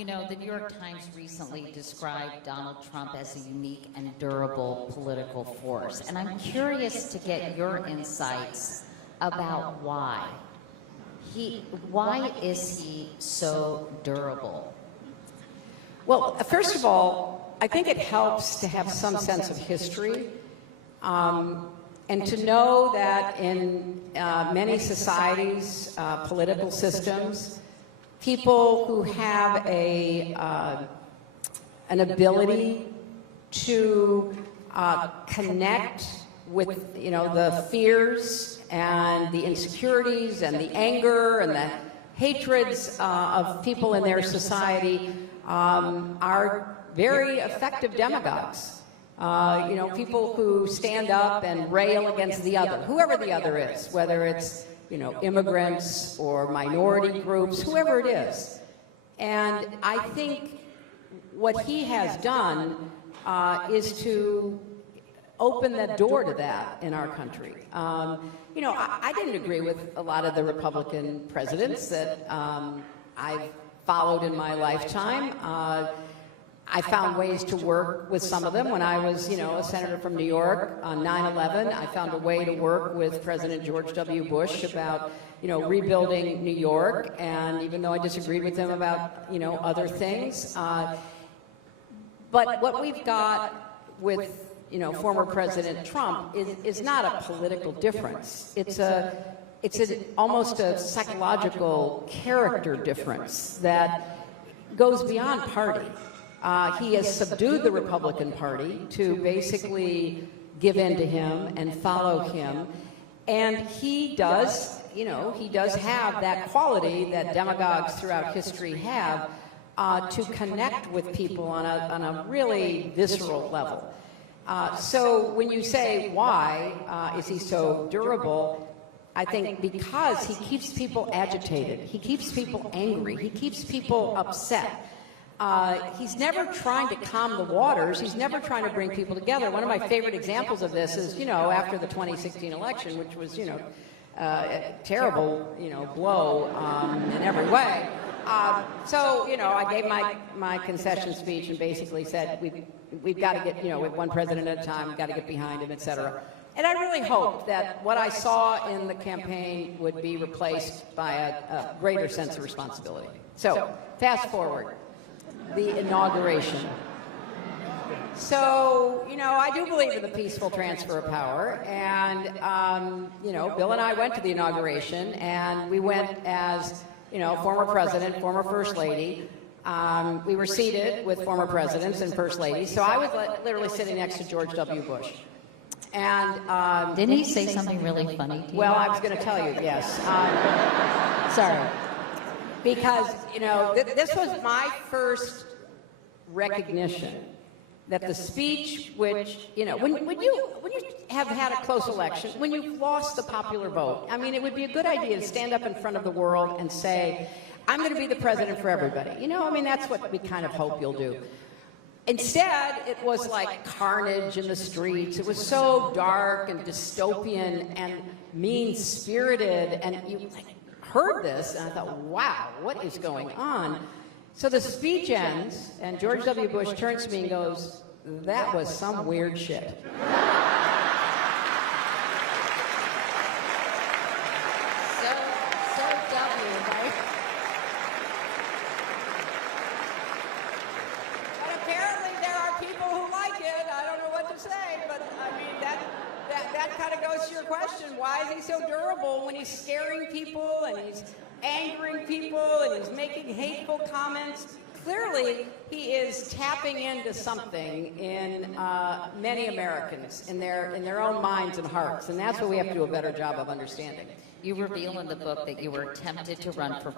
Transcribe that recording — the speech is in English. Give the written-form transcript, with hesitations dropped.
You know, the New York Times recently described Donald Trump as a unique and durable political force. And I'm curious to get your insights about why. Why is he so durable? Well, first of all, I think it helps to have some sense of history and to know that in many societies, political systems, people who have an ability to connect with, the fears and the insecurities and the anger and the hatreds of people in their society are very effective demagogues. People who stand up and rail against the other, whoever the other is, whether it's, immigrants or minority groups, whoever it is. And I think what he has done is to open the door to that in our country. I didn't agree with a lot of the Republican presidents that I've followed in my lifetime. I found ways to work with some of them. When I was, a senator from New York on 9/11, I found a way to work with President George W. Bush about, rebuilding New York. And even though I disagreed with him about, other things, but what we've got with, former President Trump is not a political difference. It's almost a psychological character difference that goes beyond party. He has subdued the Republican Party to basically give in to him and follow him. And he does, he does have that quality that demagogues throughout history have to connect with people on a really visceral level. So when you say, why is he so durable? I think because he keeps people agitated, he keeps people angry, he keeps people upset. He's never trying to calm the waters. He's never trying to bring people together. One of my favorite examples of this is, after the 2016 election, which was, a terrible, blow in every way. So, I gave my concession speech and basically said, we've got to get, with one president at a time, we've got to get behind him, et cetera. And I really hope that what I saw in the campaign would be replaced by a greater sense of responsibility. So, fast forward. The inauguration. So, I do believe in the peaceful transfer of power, and, Bill and I went to the inauguration, and we went as, former president, former first lady. We were seated with former presidents and first ladies, so I was literally sitting next to George W. Bush. And didn't he say something really funny to you? Well, I was going to tell you, yes. Sorry. Because, this was my first recognition that the speech which, when you have had a close election, when you've lost the popular vote, I mean, it would be a good idea to stand up in front of the world and say, I'm going to be the president for everybody. That's what we kind of hope you'll do. Instead, it was like carnage in the streets. It was so dark and dystopian and mean-spirited, and you heard this, and I thought, wow, what is going on? So the speech ends, and George W. Bush turns to me and goes, that was some weird shit. So W, right? But apparently there are people who like it. I don't know what to say, but I mean, that kind of goes to your question. Why is he so durable when he's scaring people and he's angering people and he's making hateful comments? Clearly, he is tapping into something in many Americans, in their own minds and hearts, and that's what we have to do a better job of understanding. You reveal in the book that you were tempted to run for